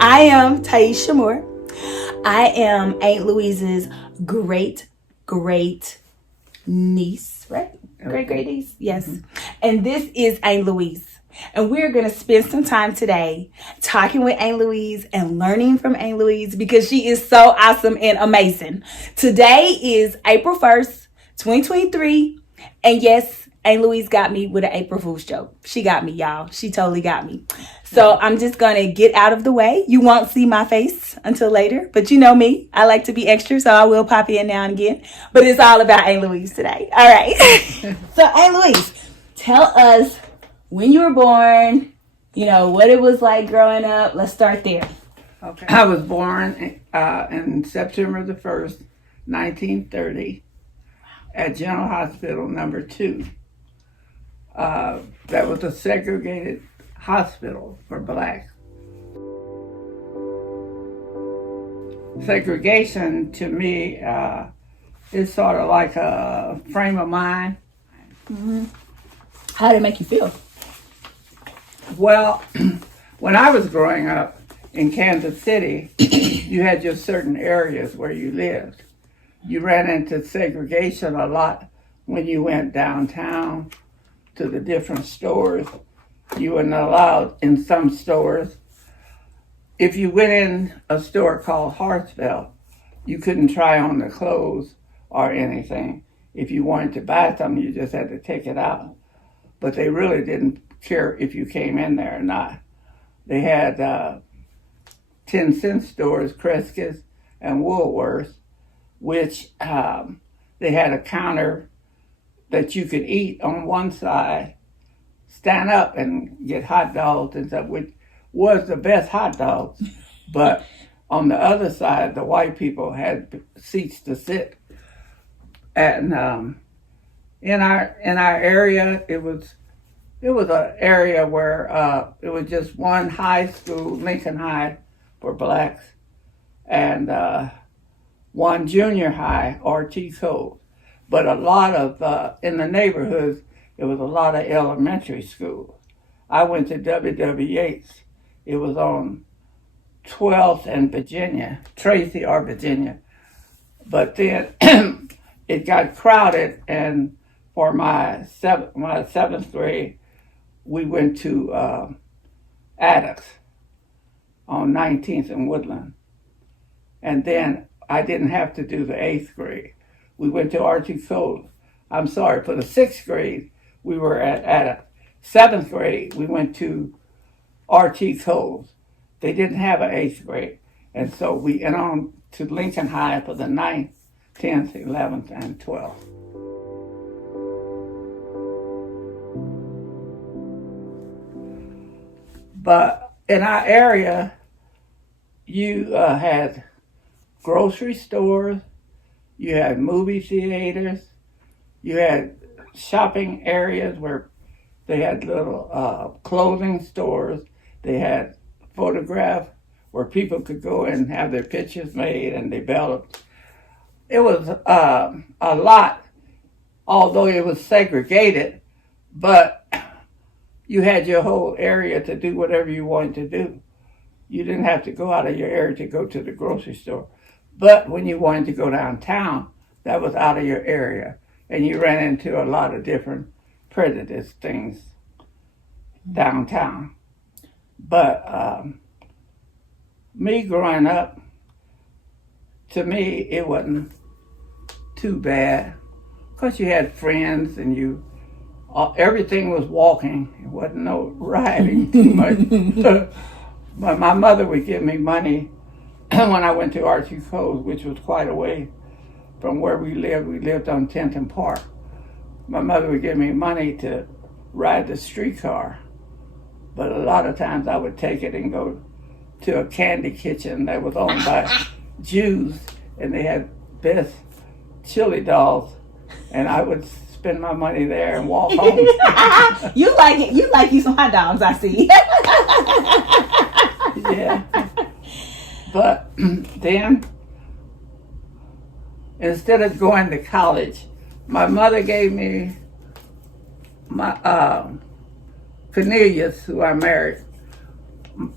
I am Taisha Moore. I am Aunt Louise's great niece, right? Great niece? Yes. And this is Aunt Louise. And we're going to spend some time today talking with Aunt Louise and learning from Aunt Louise because she is so awesome and amazing. Today is April 1st, 2023. And yes, Aunt Louise got me with an April Fool's joke. She got me, y'all. She totally got me. So I'm just going to get out of the way. You won't see my face until later, but you know me. I like to be extra, so I will pop in now and again. But it's all about Aunt Louise today. All right. So Aunt Louise, tell us when you were born, what it was like growing up. Let's start there. Okay. I was born in September the 1st, 1930, at General Hospital number 2. That was a segregated hospital for blacks. Segregation to me is sort of like a frame of mind. Mm-hmm. How did it make you feel? Well, when I was growing up in Kansas City, you had just certain areas where you lived. You ran into segregation a lot when you went downtown to the different stores. You weren't allowed in some stores. If you went in a store called Hartsville, you couldn't try on the clothes or anything. If you wanted to buy something, you just had to take it out. But they really didn't care if you came in there or not. They had 10-cent stores, Kreska's and Woolworth's, which they had a counter that you could eat on one side, stand up and get hot dogs and stuff, which was the best hot dogs. But on the other side, the white people had seats to sit. And in our area, it was an area where it was just one high school, Lincoln High, for blacks, and one junior high, RT Cole. But a lot of, in the neighborhoods, it was a lot of elementary schools. I went to W.W. Yates. It was on 12th and Virginia, Tracy or Virginia. But then it got crowded, and for my seventh grade, we went to Addicts on 19th and Woodland. And then I didn't have to do the 8th grade. We went to R.T. Cole. I'm sorry, for the 6th grade, we were at Addicts. 7th grade, we went to R.T. Cole's. They didn't have an 8th grade. And so we went on to Lincoln High for the 9th, 10th, 11th, and 12th. But in our area, you had grocery stores, you had movie theaters, you had shopping areas where they had little clothing stores, they had photograph where people could go and have their pictures made and developed. It was a lot, although it was segregated, but you had your whole area to do whatever you wanted to do. You didn't have to go out of your area to go to the grocery store. But when you wanted to go downtown, that was out of your area. And you ran into a lot of different prejudice things downtown. But me growing up, to me, it wasn't too bad. Because you had friends and everything was walking. It wasn't no riding too much. But my mother would give me money when I went to R.T. Cole's, which was quite a way from where we lived. We lived on 10th and Park. My mother would give me money to ride the streetcar. But a lot of times I would take it and go to a candy kitchen that was owned by Jews, and they had best chili dogs, and I would spend my money there and walk home. You like it. You like you some hot dogs, I see. Yeah. But then, instead of going to college, my mother gave me my Cornelius, who I married,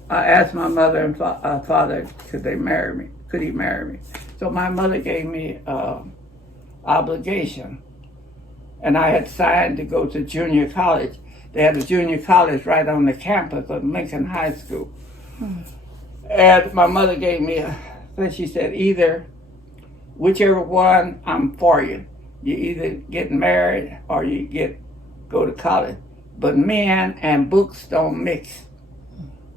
I asked my mother and father, could they marry me? Could he marry me? So my mother gave me obligation, and I had signed to go to junior college. They had a junior college right on the campus of Lincoln High School. And my mother gave me she said, either, whichever one, I'm for you. You either get married or you go to college. But men and books don't mix.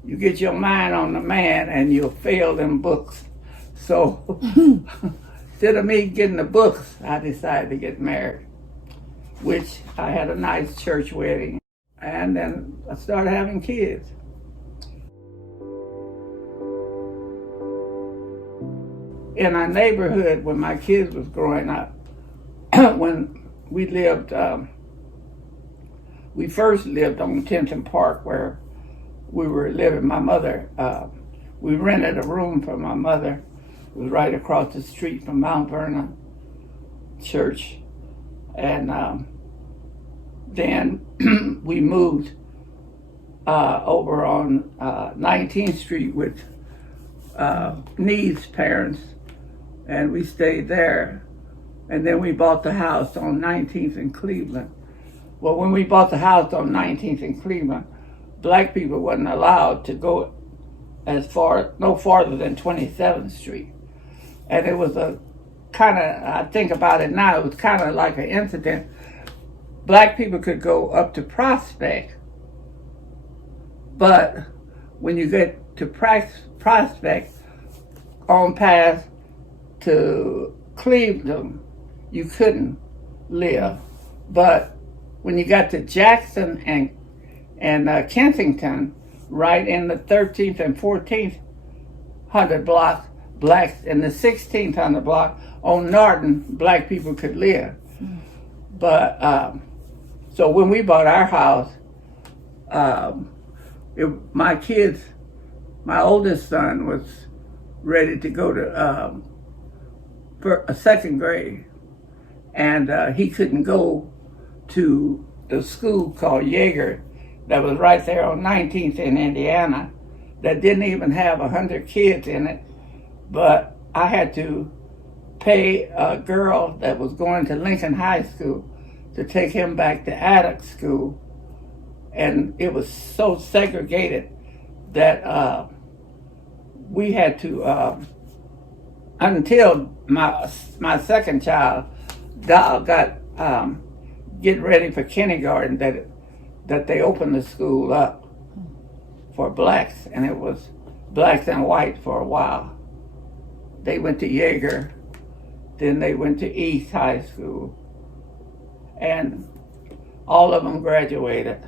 You get your mind on the man and you'll fail them books. So instead of me getting the books, I decided to get married, which I had a nice church wedding. And then I started having kids. In our neighborhood, when my kids was growing up, when we lived, we first lived on Tenton Park where we were living. My mother, we rented a room for my mother. It was right across the street from Mount Vernon Church. And then we moved over on 19th Street with Neve's parents, and we stayed there. And then we bought the house on 19th in Cleveland. Well, when we bought the house on 19th in Cleveland, black people wasn't allowed to go no farther than 27th Street. And it was a kind of, I think about it now, it was kind of like an incident. Black people could go up to Prospect, but when you get to Prospect, on past to Cleveland, you couldn't live. But when you got to Jackson and Kensington, right in the 13th and 1400 block, blacks, in the 1600 block on Norton, black people could live. But so when we bought our house, my kids, my oldest son was ready to go to for a second grade, and he couldn't go to the school called Yeager that was right there on 19th in Indiana that didn't even have 100 kids in it. But I had to pay a girl that was going to Lincoln High School to take him back to Attuck School. And it was so segregated that we had to, until my second child got getting ready for kindergarten, that they opened the school up for blacks, and it was blacks and white for a while. They went to Yeager, then they went to East High School, and all of them graduated,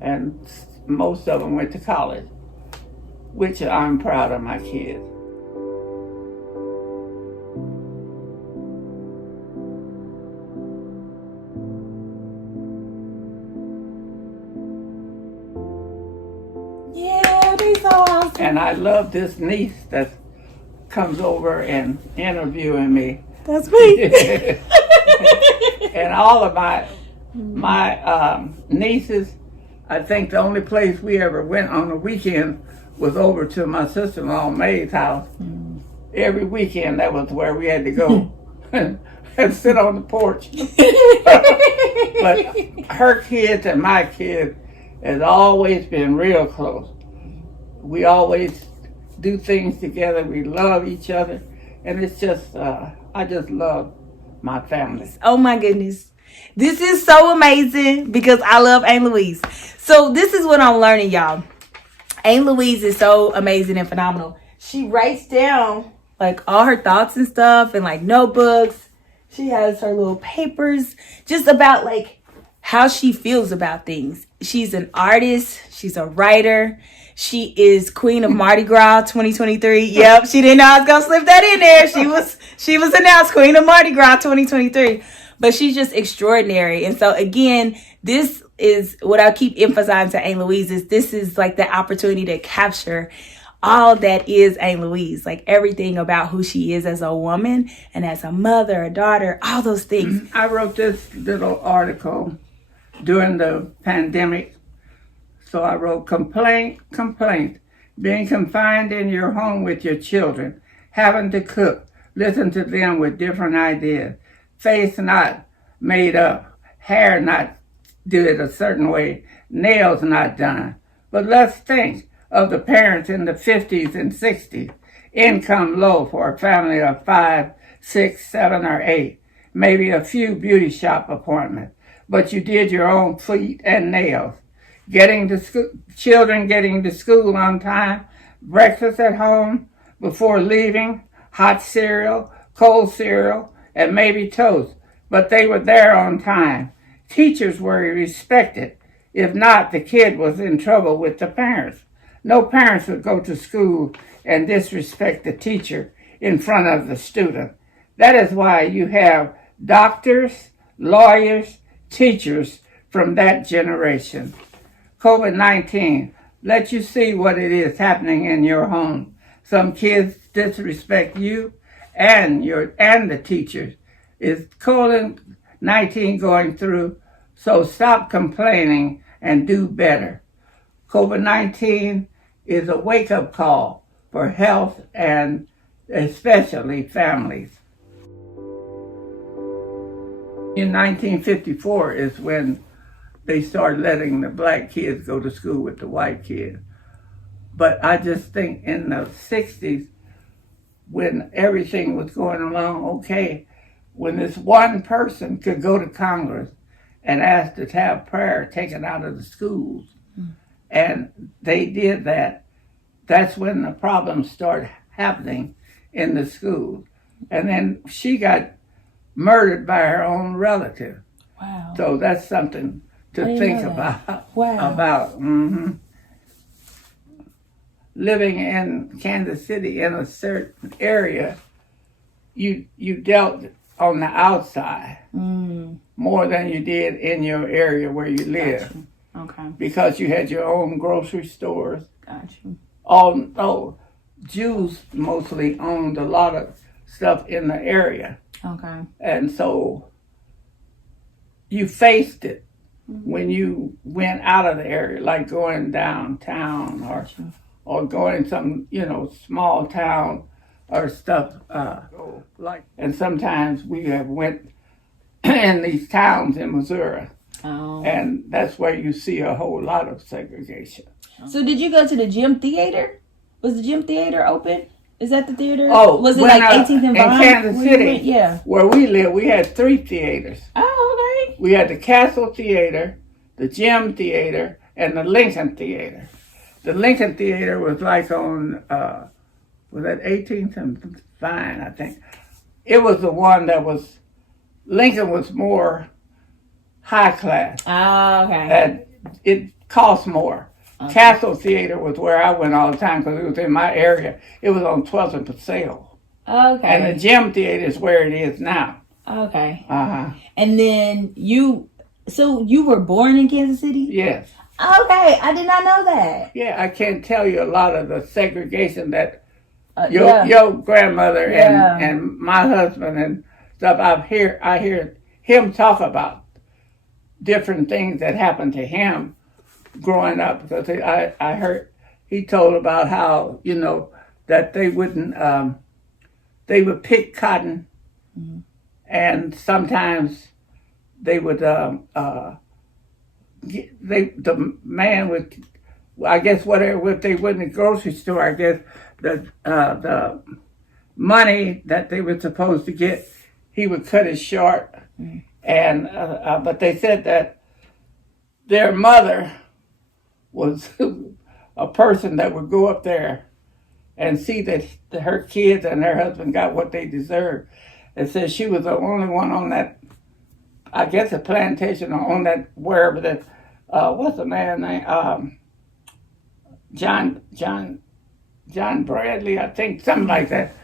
and most of them went to college, which I'm proud of my kids. Yeah, they so awesome. And I love this niece that comes over and interviewing me. That's me. And all of my nieces, I think the only place we ever went on the weekend was over to my sister-in-law May's house. Every weekend, that was where we had to go and sit on the porch. But her kids and my kids has always been real close. We always do things together. We love each other. And it's just, I just love my family. Oh my goodness. This is so amazing because I love Aunt Louise. So this is what I'm learning, y'all. Aunt Louise is so amazing and phenomenal. She writes down like all her thoughts and stuff and like notebooks. She has her little papers just about like how she feels about things. She's an artist. She's a writer. She is Queen of Mardi Gras 2023. Yep, she didn't know I was gonna slip that in there. She was announced Queen of Mardi Gras 2023. But she's just extraordinary. And so again, this is what I keep emphasizing to Aunt Louise is this is like the opportunity to capture all that is Aunt Louise, like everything about who she is as a woman and as a mother, a daughter, all those things. I wrote this little article during the pandemic So I wrote, complaint, being confined in your home with your children, having to cook, listen to them with different ideas, face not made up, hair not do it a certain way, nails not done. But let's think of the parents in the 50s and 60s, income low for a family of 5, 6, 7, or 8, maybe a few beauty shop appointments, but you did your own feet and nails. Getting to school, children getting to school on time, breakfast at home before leaving, hot cereal, cold cereal, and maybe toast, but they were there on time. Teachers were respected. If not, the kid was in trouble with the parents. No parents would go to school and disrespect the teacher in front of the student. That is why you have doctors, lawyers, teachers from that generation. COVID-19, let you see what it is happening in your home. Some kids disrespect you and the teachers. Is COVID-19 going through? So stop complaining and do better. COVID-19 is a wake-up call for health and especially families. In 1954 is when they started letting the black kids go to school with the white kids. But I just think in the 60s, when everything was going along okay, when this one person could go to Congress and ask to have prayer taken out of the schools, and they did that, that's when the problems started happening in the schools. And then she got murdered by her own relative. Wow. So that's something to think about. Wow. Living in Kansas City in a certain area, you dealt on the outside more than you did in your area where you live. Gotcha. Okay. Because you had your own grocery stores. Gotcha. Although Jews mostly owned a lot of stuff in the area. Okay. And so you faced it when you went out of the area, like going downtown or going some, small town or stuff. And sometimes we have went in these towns in Missouri. Oh. And that's where you see a whole lot of segregation. So did you go to the gym theater? Was the gym theater open? Is that the theater? Oh, was it like 18th and Vine? In Kansas City, Yeah. where we live, we had 3 theaters. Oh, okay. We had the Castle Theater, the Gym Theater, and the Lincoln Theater. The Lincoln Theater was like on, was that 18th and Vine, I think. It was the one that was, Lincoln was more high class. Oh, okay. And it cost more. Okay. Castle Theater was where I went all the time because it was in my area. It was on 12th and Paseo. Okay. And the Gym Theater is where it is now. Okay. Uh-huh. And then you were born in Kansas City? Yes. Okay, I did not know that. Yeah, I can't tell you a lot of the segregation that your grandmother and my husband and stuff. I hear him talk about different things that happened to him growing up, because I heard he told about how that they wouldn't they would pick cotton, and sometimes they would the man would, I guess, whatever, if they went in the grocery store, I guess the money that they were supposed to get, he would cut it short, and but they said that their mother was a person that would go up there and see that her kids and her husband got what they deserved. And said she was the only one on that, I guess, a plantation or on that, wherever that, what's the man's name? John Bradley, I think, something like that.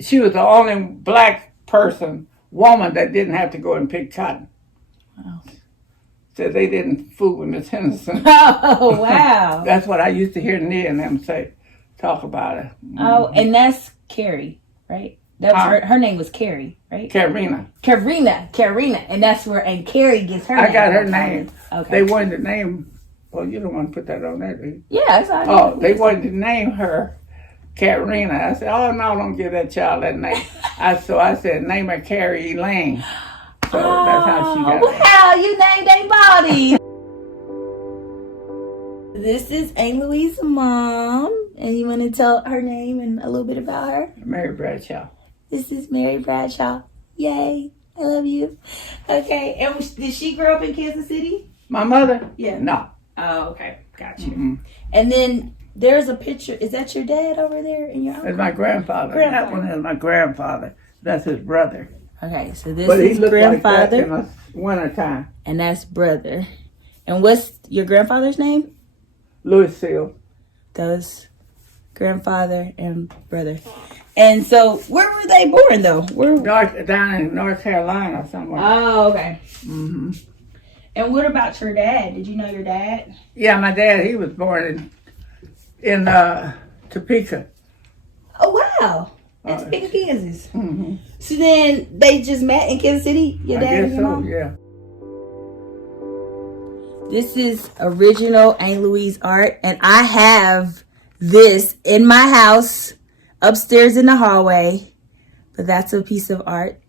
She was the only black woman that didn't have to go and pick cotton. Wow. Said they didn't fool with Miss Henderson. Oh, wow. That's what I used to hear Nia and them talk about it. Oh, and that's Carrie, right? That was her name was Carrie, right? Karina. Karina. And that's where Aunt Carrie gets her name. I got her name. Okay. They wanted to name, well, you don't want to put that on there, do you? Yeah, that's all. Oh, they wanted to name her Karina. I said, oh, no, don't give that child that name. So I said, name her Carrie Lang. So that's how she got it. Wow, you named a body. This is Aunt Louise's mom. And you want to tell her name and a little bit about her? Mary Bradshaw. This is Mary Bradshaw. Yay. I love you. Okay. And did she grow up in Kansas City? My mother? Yeah. No. Oh, okay. Got you. Mm-hmm. And then there's a picture. Is that your dad over there in your house? It's my grandfather. That one is my grandfather. That's his brother. Okay, so this But he is looked grandfather. like that in the wintertime. And that's brother. And what's your grandfather's name? Louis Seal. Those grandfather and brother. And so, where were they born though? Down in North Carolina somewhere. Oh, okay. Mm-hmm. And what about your dad? Did you know your dad? Yeah, my dad, he was born in Topeka. Oh, wow. In Topeka, Kansas. Mm-hmm. So then they just met in Kansas City, your dad and your mom? Yeah. This is original Aunt Louise art, and I have this in my house upstairs in the hallway. But that's a piece of art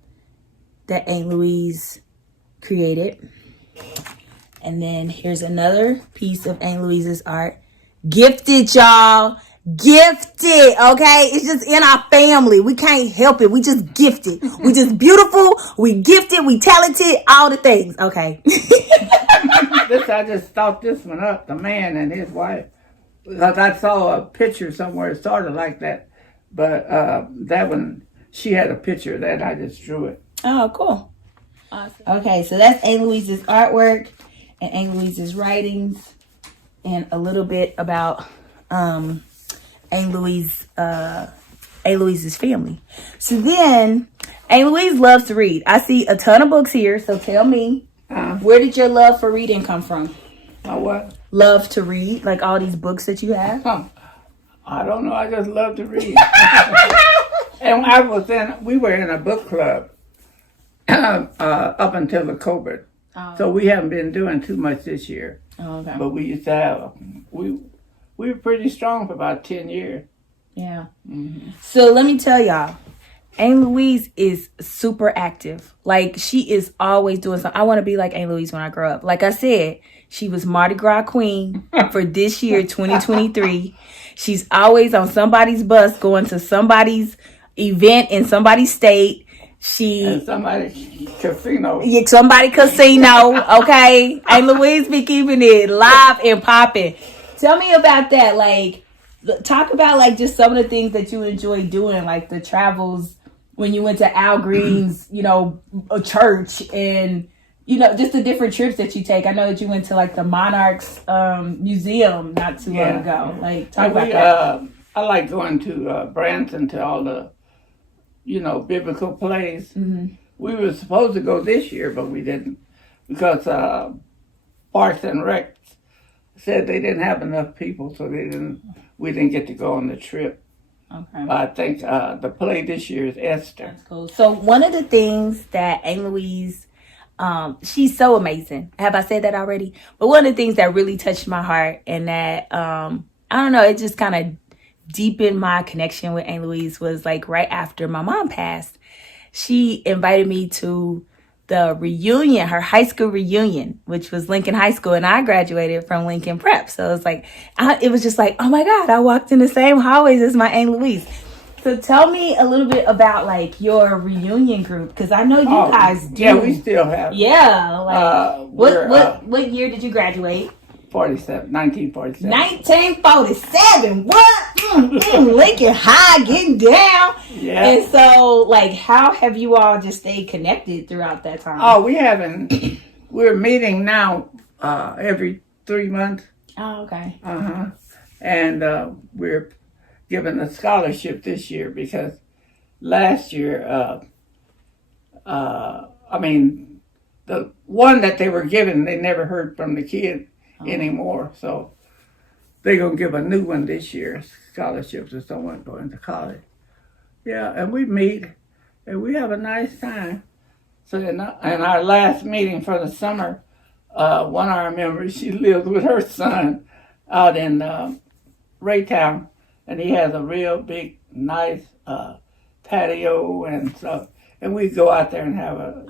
that Aunt Louise created. And then here's another piece of Aunt Louise's art. Gifted, y'all. Gifted, okay? It's just in our family. We can't help it. We just gifted. We just beautiful. We gifted. We talented. All the things, okay? I just thought this one up, the man and his wife. Because I saw a picture somewhere, it started like that. But that one, she had a picture of that. I just drew it. Oh, cool. Awesome. Okay, so that's Aunt Louise's artwork and Aunt Louise's writings and a little bit about Aunt Louise's family. So then, Aunt Louise loves to read. I see a ton of books here, so tell me, where did your love for reading come from? My what? Love to read, like all these books that you have? I don't know, I just love to read. And we were in a book club up until the COVID. Oh. So we haven't been doing too much this year. Oh, okay. But we used to have, we were pretty strong for about 10 years. Yeah. Mm-hmm. So let me tell y'all, Aunt Louise is super active. Like, she is always doing something. I want to be like Aunt Louise when I grow up. Like I said, she was Mardi Gras queen for this year, 2023. She's always on somebody's bus going to somebody's event in somebody's state. And somebody casino. Yeah, somebody casino, okay? Aunt Louise be keeping it live and popping. Tell me about that. Like, talk about like just some of the things that you enjoy doing, like the travels when you went to Al Green's, a church, and just the different trips that you take. I know that you went to like the Monarchs Museum not too long ago. Like, talk about that. I like going to Branson to all the, biblical plays. Mm-hmm. We were supposed to go this year, but we didn't because Parks and Rec said they didn't have enough people, so we didn't get to go on the trip. Okay. I think the play this year is Esther. That's cool. So one of the things that Aunt Louise, she's so amazing. Have I said that already? But one of the things that really touched my heart and that, I don't know, it just kind of deepened my connection with Aunt Louise was like right after my mom passed. She invited me to the reunion, her high school reunion, which was Lincoln High School, and I graduated from Lincoln Prep. So it was just like, oh my God, I walked in the same hallways as my Aunt Louise. So tell me a little bit about like your reunion group, because I know you guys do. Yeah, we still have. Yeah, like what year did you graduate? 1947. 1947. What? Lincoln High, getting down. Yeah. And so, like, how have you all just stayed connected throughout that time? Oh, we haven't. We're meeting now every 3 months. Oh, okay. And we're given a scholarship this year because last year, the one that they were given, they never heard from the kid anymore. So they're going to give a new one this year, scholarships to someone going to college. Yeah, and we meet. and we have a nice time. So in our last meeting for the summer, one of our members, she lives with her son out in Raytown, and he has a real big, nice patio and stuff. And we go out there and have a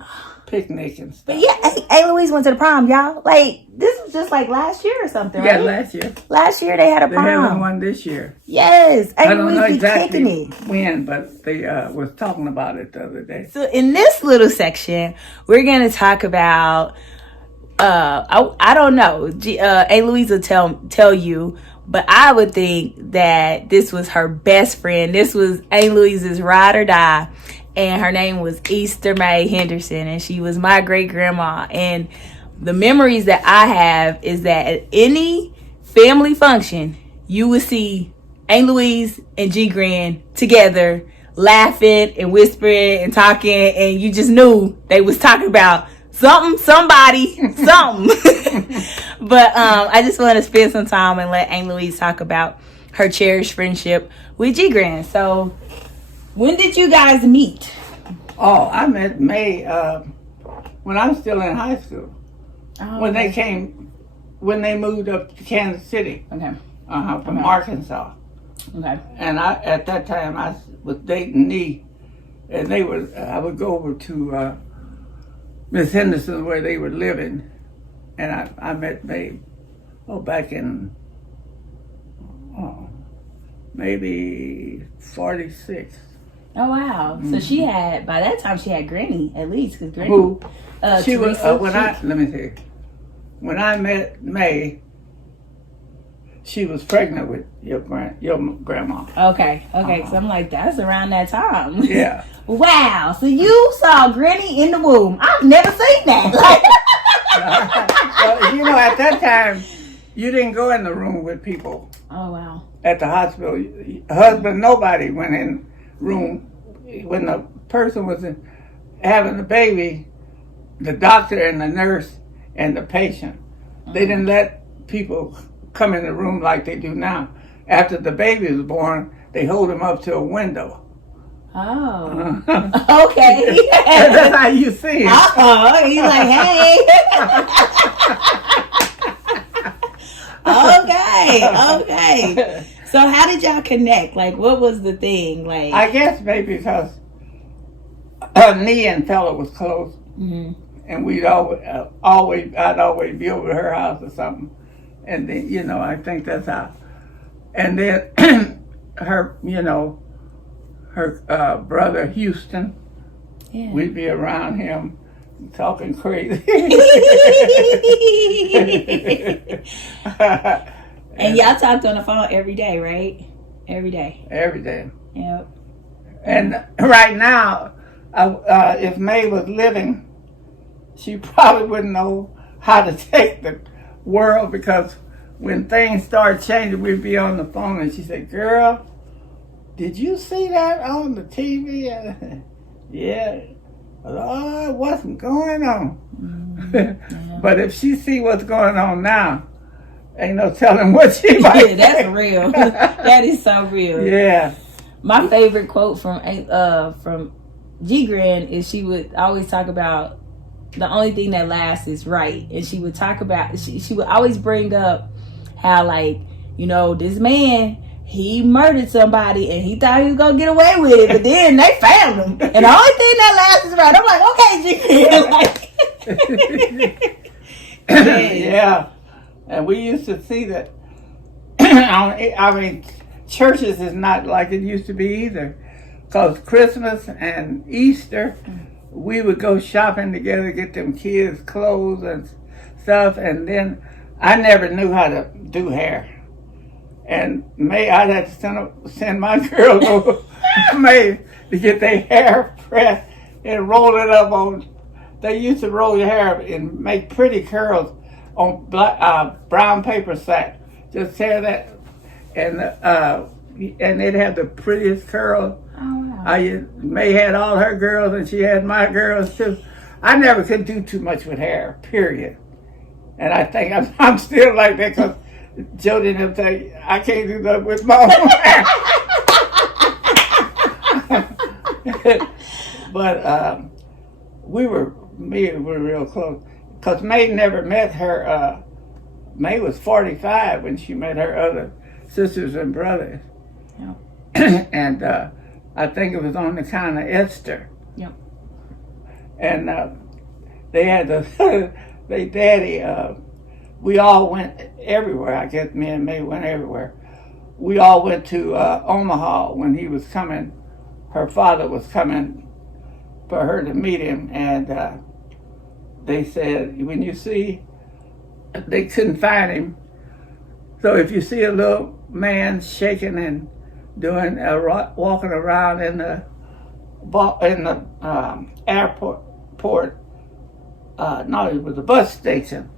picnic and stuff. But yeah, Aunt Louise went to the prom, y'all. Like, this was just like last year or something, right? Yeah, last year. Last year they had a prom. They're having one this year. Yes, I Aunt don't know Louise be exactly kicking it. when, but they was talking about it the other day. So in this little section, we're going to talk about, I don't know, Aunt Louise will tell you, but I would think that this was her best friend. This was Aunt Louise's ride or die. And her name was Easter May Henderson. And she was my great grandma. And the memories that I have is that at any family function, you would see Aunt Louise and G Gran together, laughing and whispering and talking. And you just knew they was talking about something, somebody, something. But I just want to spend some time and let Aunt Louise talk about her cherished friendship with G Gran. So, when did you guys meet? Oh, I met May when I was still in high school. Oh, when okay. When they moved up to Kansas City. Okay. From Arkansas. Okay. And at that time I was dating Nee, and I would go over to Miss Henderson where they were living, and I met May back in maybe 46. Oh wow! So she had by that time she had Granny at least because Granny. Who? She was Teresa, let me see. When I met May, she was pregnant with your grandma. Okay. So I'm like, that's around that time. Yeah. Wow. So you saw Granny in the womb. I've never seen that. Well, at that time, you didn't go in the room with people. Oh wow. At the hospital, husband, nobody went in room when the person was having the baby. The doctor and the nurse and the patient, they didn't let people come in the room like they do now. After the baby was born, they hold him up to a window. Oh. Okay. That's how you see it. He's like, hey. Okay. So how did y'all connect? Like, what was the thing? Like, I guess maybe because Nee and fella was close, and I'd always be over her house or something, and then I think that's how. And then her brother Houston, we'd be around him talking crazy. And y'all talked on the phone every day, right? Every day. Every day. Yep. And right now, if May was living, she probably wouldn't know how to take the world, because when things start changing, we'd be on the phone and she said, "Girl, did you see that on the TV?" Yeah. Oh, what's going on? Mm-hmm. But if she see what's going on now, ain't no telling what she might. Yeah, that's real. That is so real. Yeah. My favorite quote from G Gran is she would always talk about the only thing that lasts is right, and she would talk about she would always bring up how, like, this man, he murdered somebody and he thought he was gonna get away with it, but then they found him, and the only thing that lasts is right. I'm like, okay, G Gran. Yeah. And we used to see that. Churches is not like it used to be either. Because Christmas and Easter, we would go shopping together, get them kids clothes and stuff. And then I never knew how to do hair. And I'd have to send my girls over May to get their hair pressed and roll it up on. They used to roll your hair and make pretty curls on brown paper sack. Just tear that, and they'd have the prettiest curls. Oh, wow. May had all her girls, and she had my girls too. I never could do too much with hair, period. And I think I'm still like that, because Jody and them tell you, I can't do that with my own hair. But we were real close. Because May never met her. May was 45 when she met her other sisters and brothers. Yep. And I think it was on account of Esther. Yep. And they had their daddy, we all went everywhere. I guess me and May went everywhere. We all went to Omaha when he was coming. Her father was coming for her to meet him, and they said, when you see, they couldn't find him. So if you see a little man shaking and doing walking around in the airport, no, it was the bus station,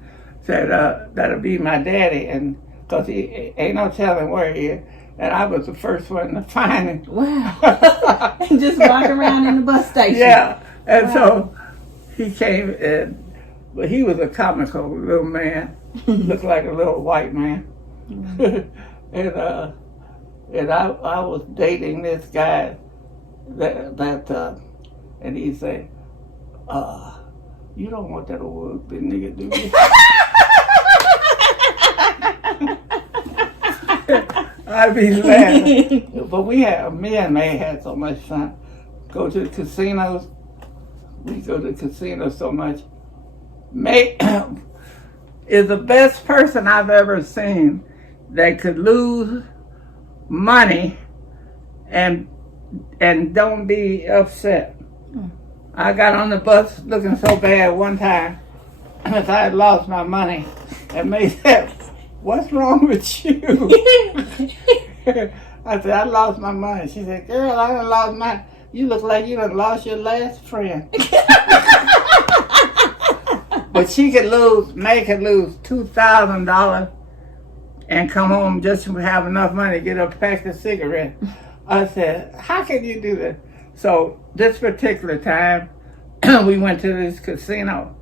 said that'll be my daddy, and because he ain't no telling where he is. And I was the first one to find him. Wow. Just walking around in the bus station. Yeah. And so he came, but he was a comical little man. Looked like a little white man. And I was dating this guy and he said, you don't want that old big nigga, do you? I'd be laughing. But me and May had so much fun. Go to the casinos. We go to the casinos so much. May is the best person I've ever seen that could lose money and don't be upset. I got on the bus looking so bad one time because I had lost my money, and May said, "What's wrong with you?" I said, "I lost my money." She said, "Girl, I done lost mine. You look like you done lost your last friend." But May could lose $2,000 and come home just to have enough money to get a pack of cigarettes. I said, "How can you do that?" So this particular time, we went to this casino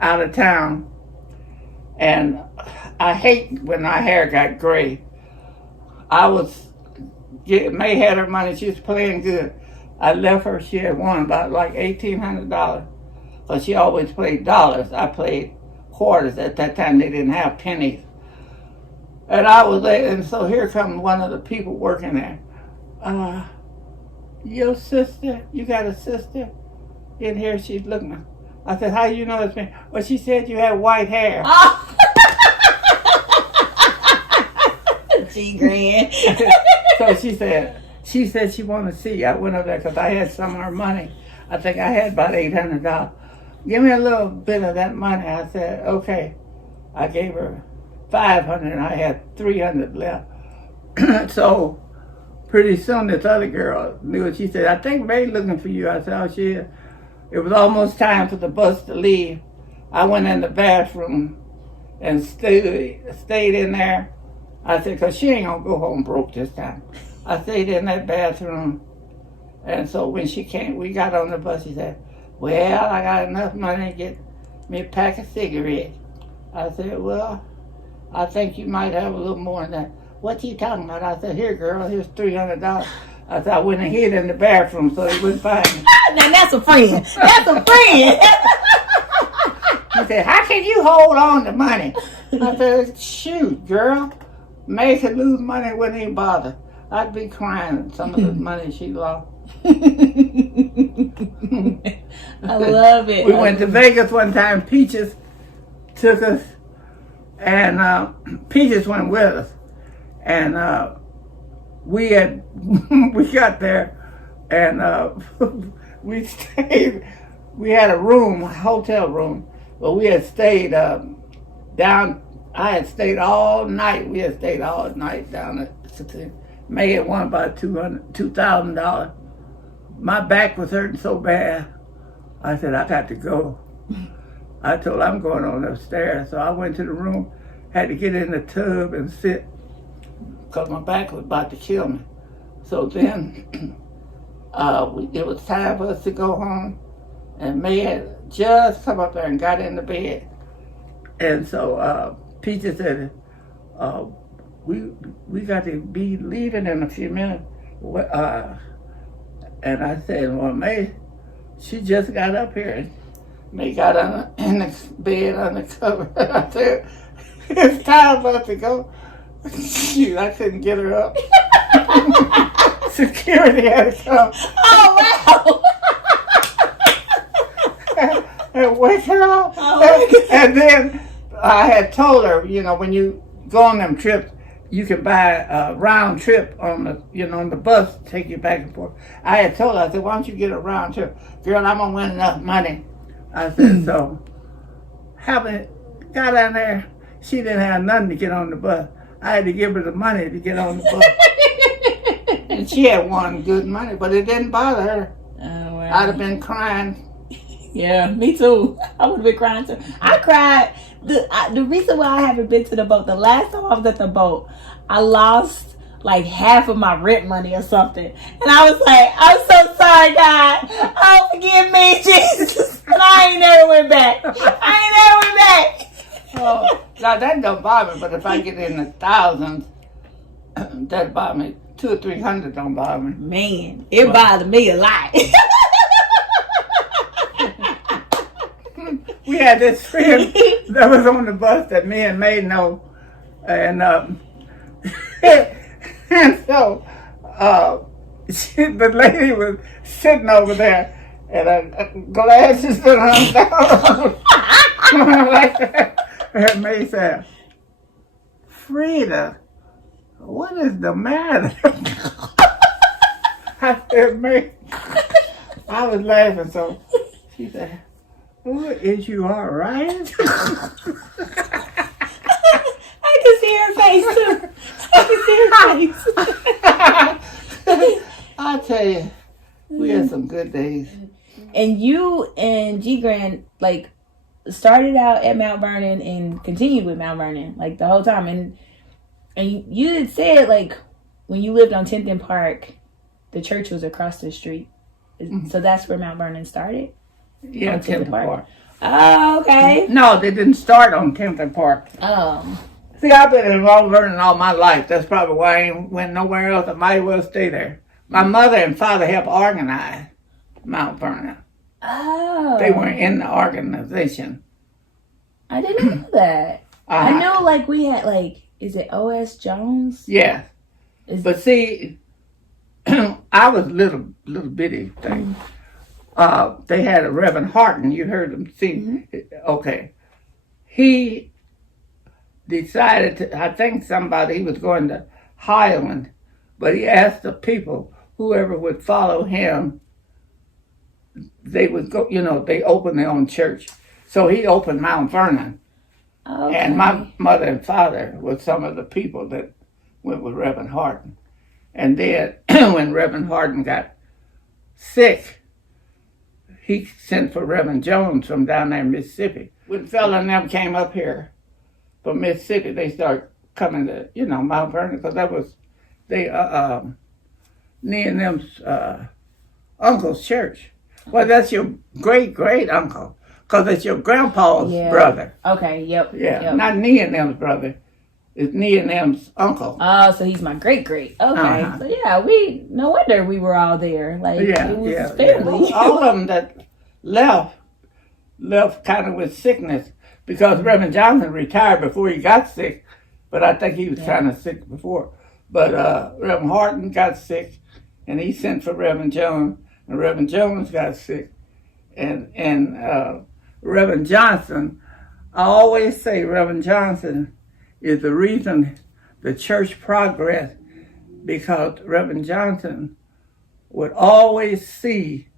out of town, and I hate when my hair got gray. May had her money, she was playing good. I left her, she had won about like $1,800. But she always played dollars. I played quarters. At that time, they didn't have pennies. And I was there, and so here comes one of the people working there. Your sister? You got a sister? In here, she's looking. I said, how you know it's me? Well, she said you had white hair. Oh. Gee, Grand. So she said she wanted to see you. I went up there because I had some of her money. I think I had about $800. Give me a little bit of that money. I said, okay. I gave her $500 and I had $300 left. So pretty soon this other girl knew it. She said, I think May's looking for you. I said, oh, she is. It was almost time for the bus to leave. I went in the bathroom and stayed in there. I said, because she ain't going to go home broke this time. I stayed in that bathroom. And so when she came, we got on the bus, she said, well, I got enough money to get me a pack of cigarettes. I said, well, I think you might have a little more than that. What you talking about? I said, here, girl, here's $300. I said, I went and hid in the bathroom so he wouldn't find me. Now that's a friend. That's a friend. He said, how can you hold on to money? I said, shoot, girl. May could lose money, wouldn't even bother. I'd be crying at some of the money she lost. I love it. We went to Vegas one time. Peaches took us, and Peaches went with us. And we got there, and we stayed. We had a room, a hotel room, but we had stayed down. I had stayed all night. We had stayed all night down at May had won about $2,000. My back was hurting so bad. I said, I got to go. I told her, I'm going on upstairs. So I went to the room, had to get in the tub and sit because my back was about to kill me. So then it was time for us to go home. And May had just come up there and got in the bed. And so Peter said, we got to be leaving in a few minutes. And I said, well, May, she just got up here and me got in the bed under cover. I said, it's time for us to go. Shoot, I couldn't get her up. Security had to come. Oh, wow. And wake her up. Oh. And then I had told her, when you go on them trips, you can buy a round trip on on the bus to take you back and forth. I had told her, I said, why don't you get a round trip? Girl, I'm going to win enough money. I said, so, got down there, she didn't have nothing to get on the bus. I had to give her the money to get on the bus. And she had won good money, but it didn't bother her. Oh, wow. I'd have been crying. Yeah, me too. I would have been crying too. I cried. The reason why I haven't been to the boat, the last time I was at the boat, I lost like half of my rent money or something. And I was like, I'm so sorry, God. Oh, forgive me, Jesus. And I ain't never went back. Oh, now that don't bother me, but if I get in the thousands, that bother me. 200 or 300 don't bother me. Man, it bothered me a lot. We had this friend that was on the bus that me and May know, and and so the lady was sitting over there, and her glasses that hung down like that. And May said, "Frida, what is the matter?" I said, "May." I was laughing, so she said, "Oh, is you all right?" I can see her face too. I can see her face. I tell you, we had some good days. And you and G Grand like started out at Mount Vernon and continued with Mount Vernon like the whole time. And you had said like when you lived on 10th and Park, the church was across the street. So that's where Mount Vernon started? Yeah, 10th and Park. Oh, okay. No, they didn't start on 10th and Park. Oh. See, I've been in Mount Vernon all my life. That's probably why I ain't went nowhere else. I might as well stay there. My mother and father helped organize Mount Vernon. Oh. They weren't in the organization. I didn't know that. I know like we had like, is it O.S. Jones? Yeah. But see, I was little bitty thing. They had a Reverend Horton. You heard him sing. Mm-hmm. Okay. He decided to, I think he was going to Highland, but he asked the people, whoever would follow him, they would go, they opened their own church. So he opened Mount Vernon. Okay. And my mother and father were some of the people that went with Reverend Horton. And then when Reverend Horton got sick, he sent for Reverend Jones from down there in Mississippi. When fella and them came up here from Mississippi, they started coming to, Mount Vernon, because that was me and them's uncle's church. Well, that's your great-great-uncle, because it's your grandpa's brother. Okay, yep. Yeah, yep. Not Nee and them's brother. It's Nee and them's uncle. Oh, so he's my great-great. Okay. So yeah, no wonder we were all there. Like, it was family. Yeah. All of them that left kind of with sickness, because Reverend Johnson retired before he got sick, but I think he was kind of sick before. But Reverend Horton got sick, and he sent for Reverend Jones, and Reverend Jones got sick. And Reverend Johnson, I always say Reverend Johnson is the reason the church progressed, because Reverend Johnson would always see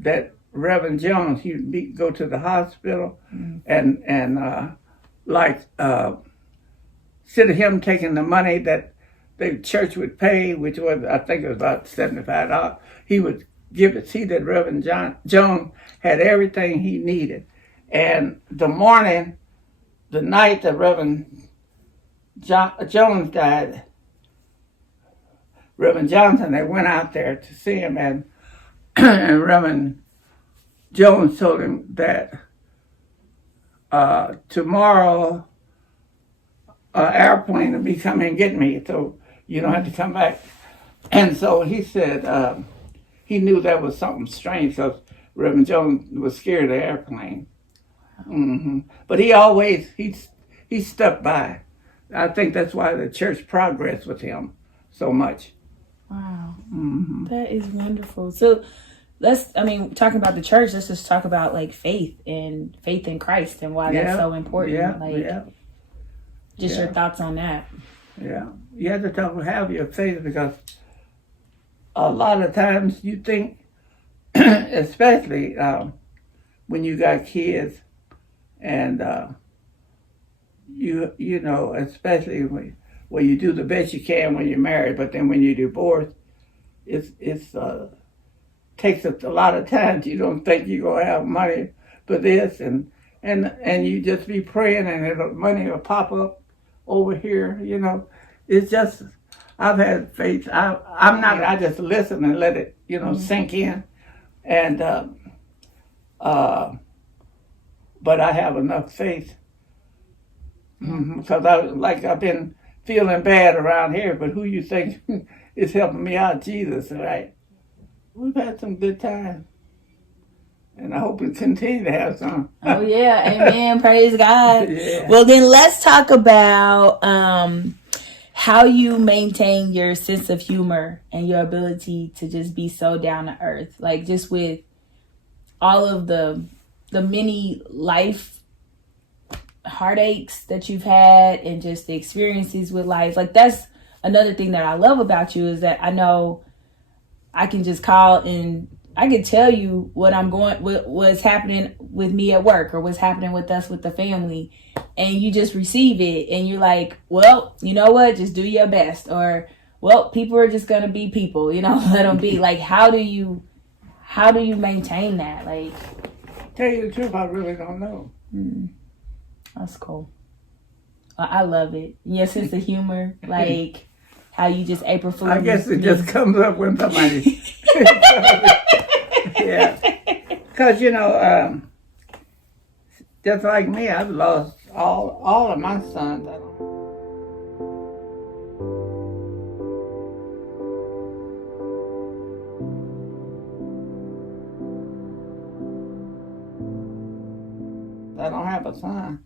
that Reverend Jones, he'd go to the hospital and instead of him taking the money that the church would pay, which was, I think it was about $75, he would give it, see that Reverend Jones had everything he needed. And the night that Reverend Jones died, Reverend Johnson, they went out there to see him, and Reverend Jones told him that tomorrow an airplane will be coming and get me, so you don't have to come back. And so he said he knew that was something strange, because Reverend Jones was scared of the airplane. But he stuck by. I think that's why the church progressed with him so much. Wow. That is wonderful. So talking about the church, let's just talk about like faith in Christ and why that's so important. Your thoughts on that. Yeah. You have to have your faith, because a lot of times you think, especially when you got kids, and you know, especially when you do the best you can when you're married, but then when you're divorced, it's takes a lot of time. You don't think you're gonna have money for this, and you just be praying, and money will pop up over here. You know, it's just, I've had faith. I just listen and let it sink in, and but I have enough faith, because I've been feeling bad around here, but who you think is helping me out? Jesus, right? We've had some good times, and I hope we continue to have some. Oh yeah, amen. Praise God. Yeah. Well, then let's talk about how you maintain your sense of humor and your ability to just be so down to earth, like just with all of the many life heartaches that you've had and just the experiences with life. Like, that's another thing that I love about you, is that I know I can just call and I can tell you what's happening with me at work, or what's happening with us with the family, and you just receive it, and you're like, well, you know what, just do your best, or, well, people are just gonna be people, let them be. Like, how do you maintain that? Like, tell you the truth, I really don't know. That's cool. I love it. Your sense of humor, like how you just April Fool's. I guess it just comes up when somebody. Yeah, because just like me, I've lost all of my sons. I don't have a son.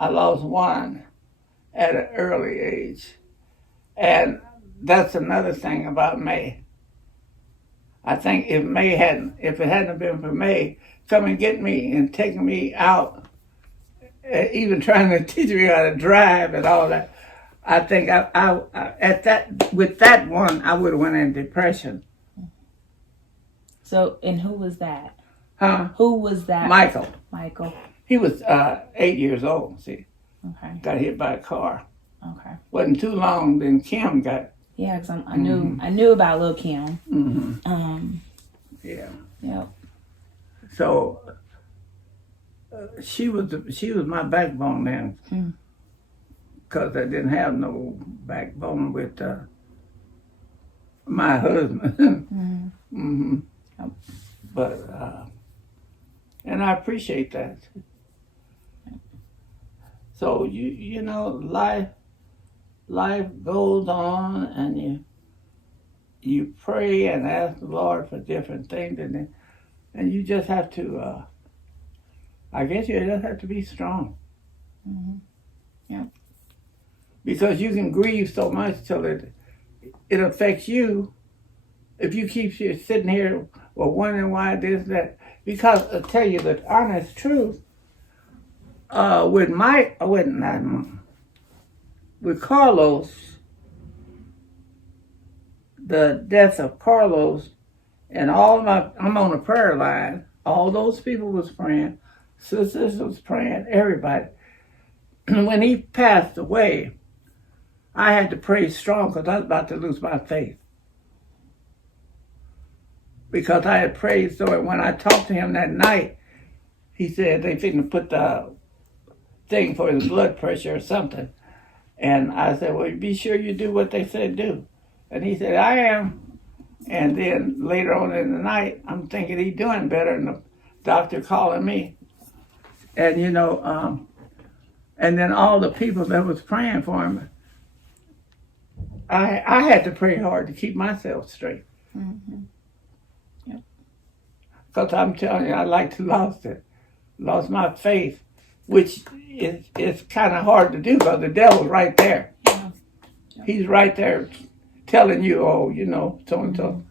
I lost one at an early age. And that's another thing about May. I think if it hadn't been for May coming get me and taking me out, even trying to teach me how to drive and all that, I think with that one, I would have went in depression. So, and who was that? Huh? Who was that? Michael. He was 8 years old, see. Okay. Got hit by a car. Okay. Wasn't too long, then Kim got. Yeah, because I knew about Lil' Kim. Yeah. Yep. So she was my backbone then, because I didn't have no backbone with my husband. Yep. But and I appreciate that. So you know, life goes on, and you pray and ask the Lord for different things, and you just have to. I guess you just have to be strong. Yeah. Because you can grieve so much till it affects you. If you keep sitting here wondering why this, that, because I'll tell you the honest truth. With Carlos, the death of Carlos, and I'm on a prayer line. All those people was praying, sisters was praying, everybody. When he passed away, I had to pray strong because I was about to lose my faith. Because I had prayed so, and when I talked to him that night, he said they didn't put the thing for his blood pressure or something. And I said, well, be sure you do what they said do. And he said, I am. And then later on in the night, I'm thinking he's doing better, and the doctor calling me. And and then all the people that was praying for him, I had to pray hard to keep myself straight. Yep. Because I'm telling you, I like to lost it. Lost my faith, which is kind of hard to do because the devil's right there. Yeah. He's right there telling you, oh, you know, so-and-so.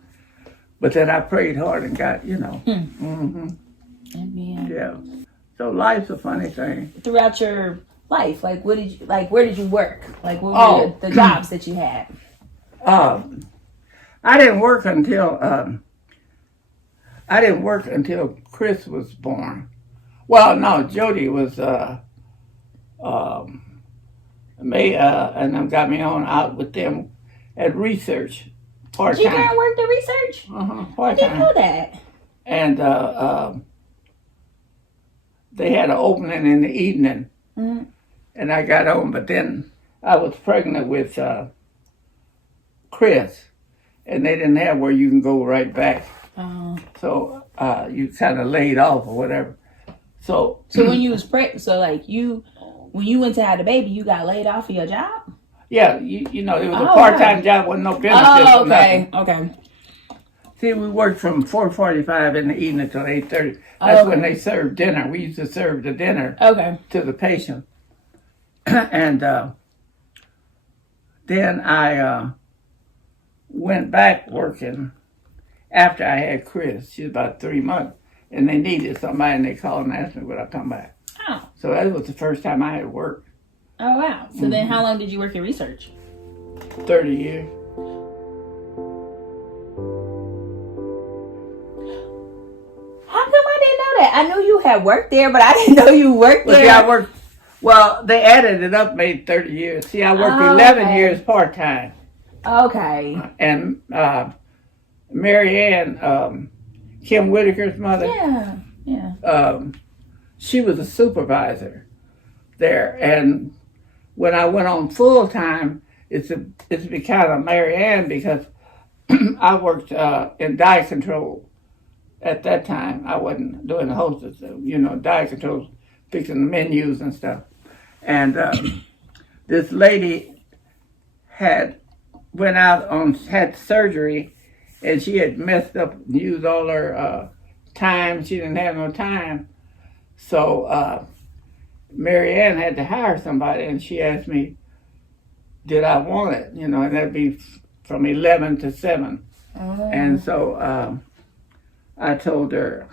But then I prayed hard and got, you know. Mm-hmm. Amen. Yeah. So life's a funny thing. Throughout your life, like, where did you work? Like, what were the jobs that you had? I didn't work until Chris was born. Well, no, Jody was and I got me on out with them at research part time. Did you go and work the research? Part I didn't know that. And they had an opening in the evening, and I got on. But then I was pregnant with Chris, and they didn't have where you can go right back. So you kind of laid off or whatever. So when you was pregnant, when you went to have the baby, you got laid off of your job? Yeah, you know, it was a part-time job with no benefits. Oh, okay, okay. See, we worked from 4:45 in the evening till 8:30. That's when they served dinner. We used to serve the dinner to the patient. And then I went back working after I had Chris. She was about 3 months, and they needed somebody, and they called and asked me would I come back. Oh. So that was the first time I had worked. Oh, wow. So then how long did you work in research? 30 years. How come I didn't know that? I knew you had worked there, but I didn't know you worked there. See, I worked, well, they added it up, made 30 years. See, I worked 11 years part-time. Okay. And Mary Ann, Kim Whitaker's mother, she was a supervisor there. And when I went on full-time, it's become a Mary Ann because I worked in diet control. At that time, I wasn't doing the hostess, diet control, fixing the menus and stuff. And this lady had surgery, and she had messed up, used all her time. She didn't have no time. So Mary Ann had to hire somebody, and she asked me, did I want it? And that'd be from 11 to 7. Oh. And so I told her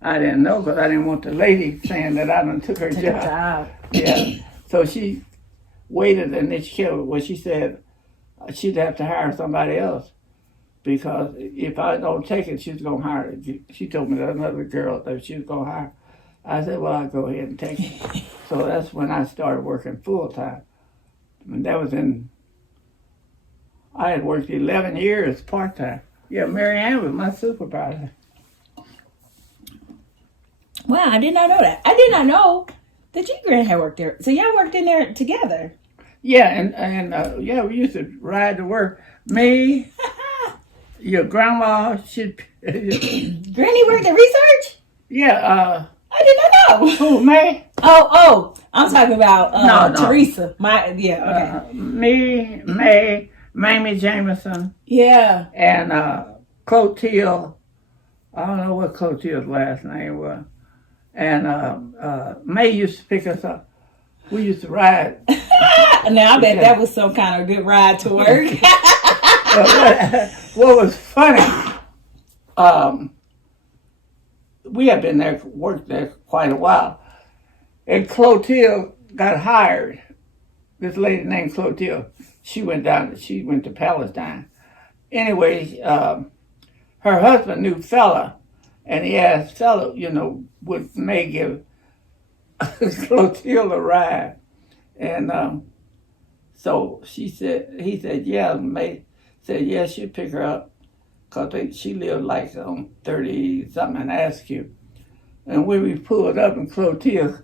I didn't know because I didn't want the lady saying that I done took her job. Yeah. So she waited, and then she said she'd have to hire somebody else because if I don't take it, she's going to hire it. She told me that another girl that she was going to hire. I said, well, I'll go ahead and take it. So that's when I started working full-time. And that was I had worked 11 years part-time. Yeah, Mary Ann was my supervisor. Wow, I did not know that. I did not know that you and had worked there. So y'all worked in there together. Yeah, and we used to ride to work. Me, your grandma, Granny worked in research? Yeah, I did not know. Who, May? Oh, I'm talking about no. Teresa. Okay. Me, May, Mamie Jameson. Yeah. And Clotilde. I don't know what Clotilde's last name was. And May used to pick us up. We used to ride. Now I bet that was some kind of good ride to work. What was funny, we had been there, worked there quite a while. And Clotilde got hired. This lady named Clotilde. She went to Palestine. Anyway, her husband knew fella, and he asked fella, would May give Clotilde a ride? And so he said, yeah. May said, yeah, she'd pick her up because she lived like on 30-something in Askew. And when we pulled up in Clotilde,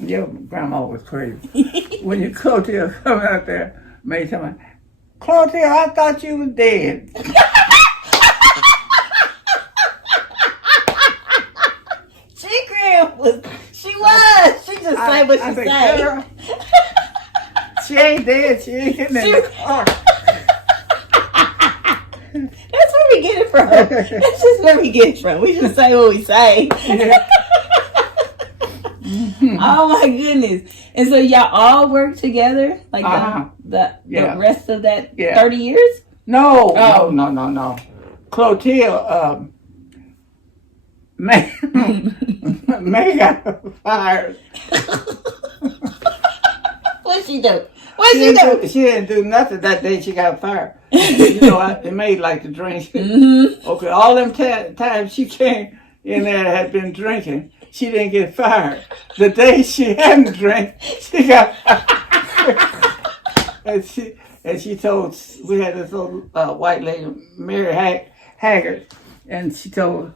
your grandma was crazy. When Clotilde come out there, May tell me, Clotilde, I thought you was dead. She just said what she said. She ain't dead. She ain't in the car. That's what we get it from. That's just where we get it from. We just say what we say. Yeah. Oh my goodness! And so y'all all work together, like the rest of that 30 years? No. Clotilde, May got fired. What'd she do? She didn't do nothing that day. She got fired. It made like the drink. Mm-hmm. Okay, all them times she came in there and had been drinking, she didn't get fired. The day she hadn't drank, she got fired. and she told, we had this little white lady, Mary Haggard, and she told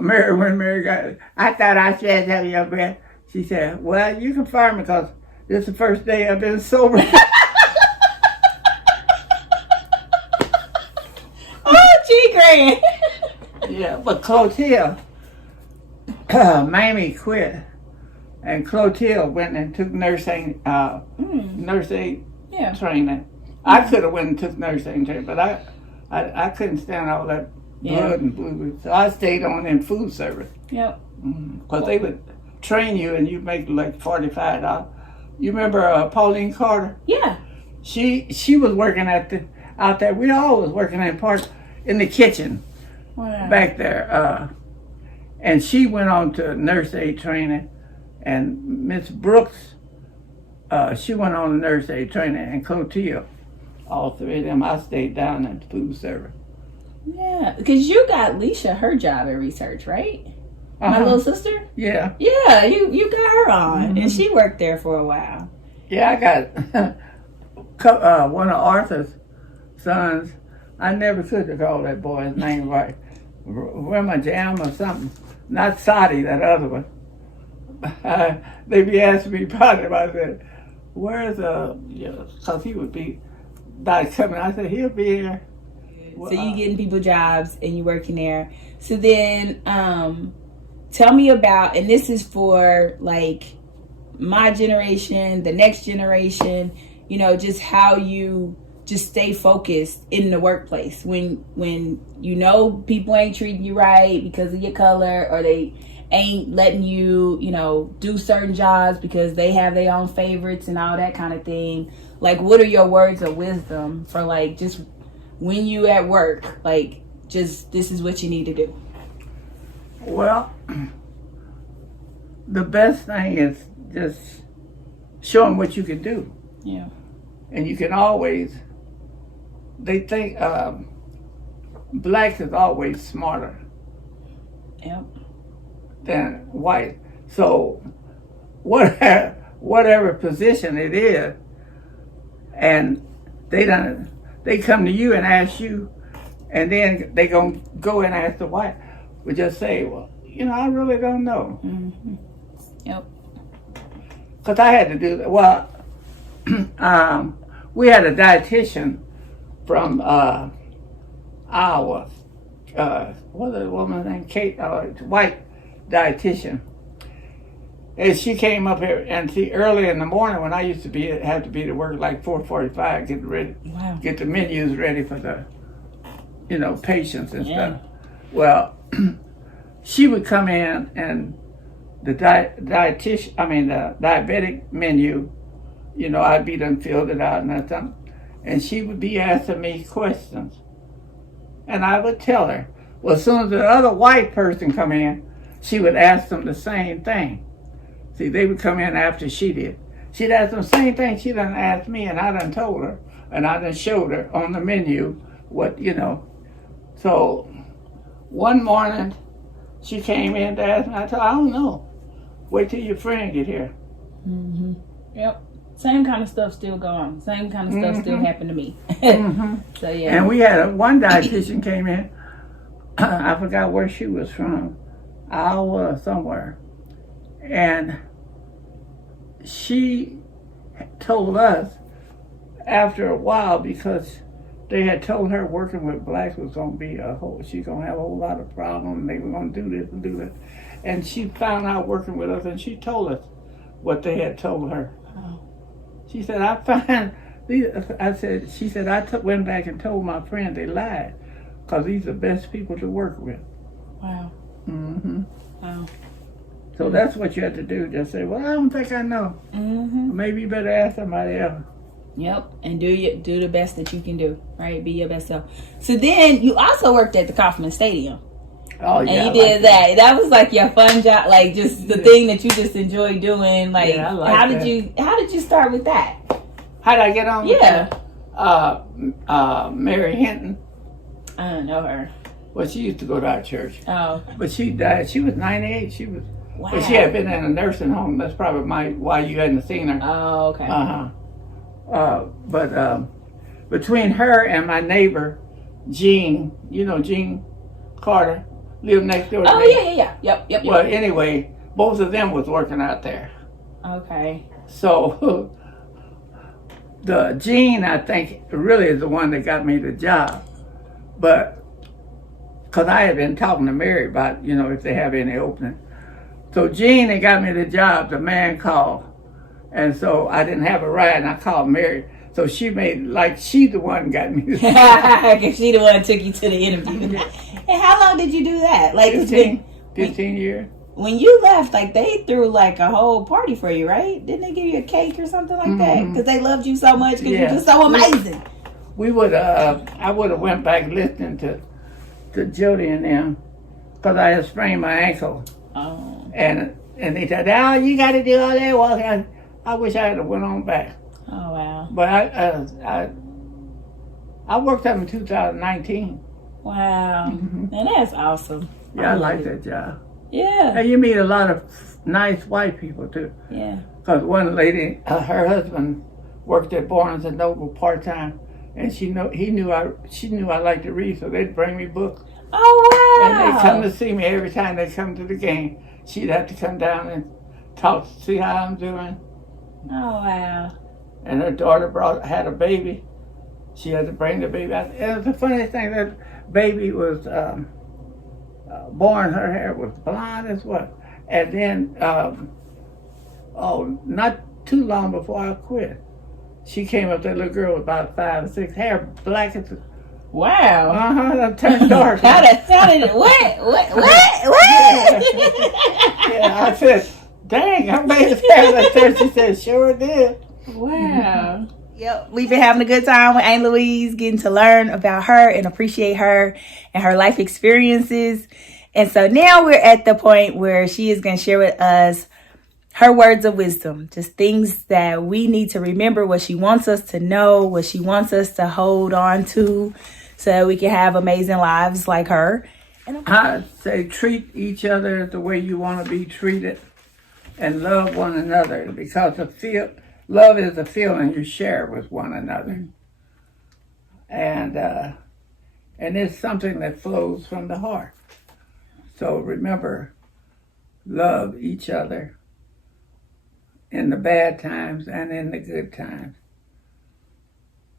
Mary, when Mary got it, I thought I should have your breath. She said, well, you can fire me because this is the first day I've been sober. Oh, gee, Grant. Yeah, but Clotilde, Mamie quit, and Clotilde went and took nursing training. I could have went and took nursing training, but I couldn't stand all that blood and blue. So I stayed on in food service. Yep. Because they would train you and you make like $45. You remember Pauline Carter? Yeah. She was working out there. We all was working in the kitchen back there. And she went on to nurse aid training. And Miss Brooks, she went on to nurse aid training. And Clotilde, all three of them, I stayed down in food service. Yeah, because you got Leisha her job in research, right? My little sister? Yeah. Yeah, you got her on, and she worked there for a while. Yeah, I got one of Arthur's sons. I never could have called that boy's name right. Jam or something. Not Sadi, that other one. They be asking me about it. I said, where's because he would be not coming. I said, he'll be here. So you getting people jobs and you working there. So then tell me about, and this is for like my generation, the next generation, just how you just stay focused in the workplace when people ain't treating you right because of your color, or they ain't letting you, do certain jobs because they have their own favorites and all that kind of thing. Like, what are your words of wisdom for like just when you at work, like just this is what you need to do? Well, the best thing is just show them what you can do. Yeah. And you can always, they think blacks is always smarter than white. So whatever position it is, and they come to you and ask you, and then they gonna go and ask the white. We just say, well, I really don't know. Mm-hmm. Yep. Because I had to do that. Well, we had a dietitian from Iowa. What was the woman's name? Kate, white dietitian. And she came up here, and see, early in the morning when I used to have to be to work like 4:45, get the menus ready for the, patients and stuff. Well, she would come in, and the diabetic menu, I'd be done filled it out and that something, and she would be asking me questions, and I would tell her. Well, as soon as the other white person come in, she would ask them the same thing. See, they would come in after she did. She'd ask them the same thing she done asked me, and I done told her, and I done showed her on the menu what, So one morning, she came in to ask me. I told her, I don't know. Wait till your friend get here. Mm-hmm. Yep. Same kind of stuff still going on. Same kind of stuff still happened to me. So, yeah. And we had one dietitian came in. I forgot where she was from. Iowa or somewhere. And she told us after a while, because they had told her working with blacks was going to be she's going to have a whole lot of problems, and they were going to do this and do that. And she found out working with us, and she told us what they had told her. Oh. She said, she said, I went back and told my friend they lied. because these are the best people to work with. Wow. Mm-hmm. Wow. So that's what you have to do. Just say, well, I don't think I know. Mm-hmm. Maybe you better ask somebody else. Yep. And do the best that you can do. Right? Be your best self. So then you also worked at the Kauffman Stadium. Oh, yeah. And you did that. That was like your fun job, like just the thing that you just enjoy doing. Like, Yeah, I like how that. did you start with that? How did I get on? Yeah. Mary Hinton. I don't know her. Well, she used to go to our church. Oh. But she died. She was 98. She was. Wow. But she had been in a nursing home. That's probably why you hadn't seen her. Oh, okay. But between her and my neighbor, Jean, Jean Carter, lived next door to Oh, me. yeah. Yep. Well, anyway, both of them was working out there. Okay. So the Jean, I think, really is the one that got me the job. But because I had been talking to Mary about, if they have any opening. So Jean, that got me the job, the man called. And so I didn't have a ride, and I called Mary. So she made like she the one got me the job. Because she the one took you to the interview. And how long did you do that? Like 15 years. When you left, like they threw like a whole party for you, right? Didn't they give you a cake or something like that? Because they loved you so much because you're just so amazing. We would I would have went back listening to Jody and them because I had sprained my ankle. Oh. And they said, "Oh, you got to do all that." Well, I wish I had went on back. Oh wow. But I worked up in 2019. Wow. Mm-hmm. And that's awesome. Yeah, I like that job. Yeah. And you meet a lot of nice white people too. Yeah. Because one lady, her husband worked at Barnes and Noble part time, and she knew I liked to read, so they'd bring me books. Oh wow. And they'd come to see me every time they come to the game. She'd have to come down and talk, see how I'm doing. Oh wow. And her daughter had a baby. She had to bring the baby out. And the funniest thing, that baby was born, her hair was blonde as what. And then, not too long before I quit, she came up, that little girl was about 5 or 6, hair black as... Wow. That turned dark. How did it? What? Yeah, I said, dang, I made his hair like that. She said, sure did. Wow. Yep, we've been having a good time with Aunt Louise, getting to learn about her and appreciate her and her life experiences. And so now we're at the point where she is going to share with us her words of wisdom, just things that we need to remember, what she wants us to know, what she wants us to hold on to so that we can have amazing lives like her. I say treat each other the way you want to be treated and love one another, because love is a feeling you share with one another. And it's something that flows from the heart. So remember, love each other in the bad times and in the good times.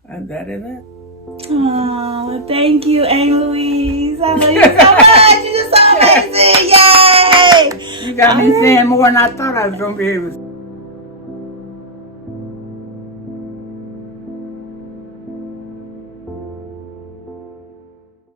And that is it. Oh, well, thank you, Aunt Louise. I love you so much. You're just so amazing. Yay! You got me saying more than I thought I was going to be able to.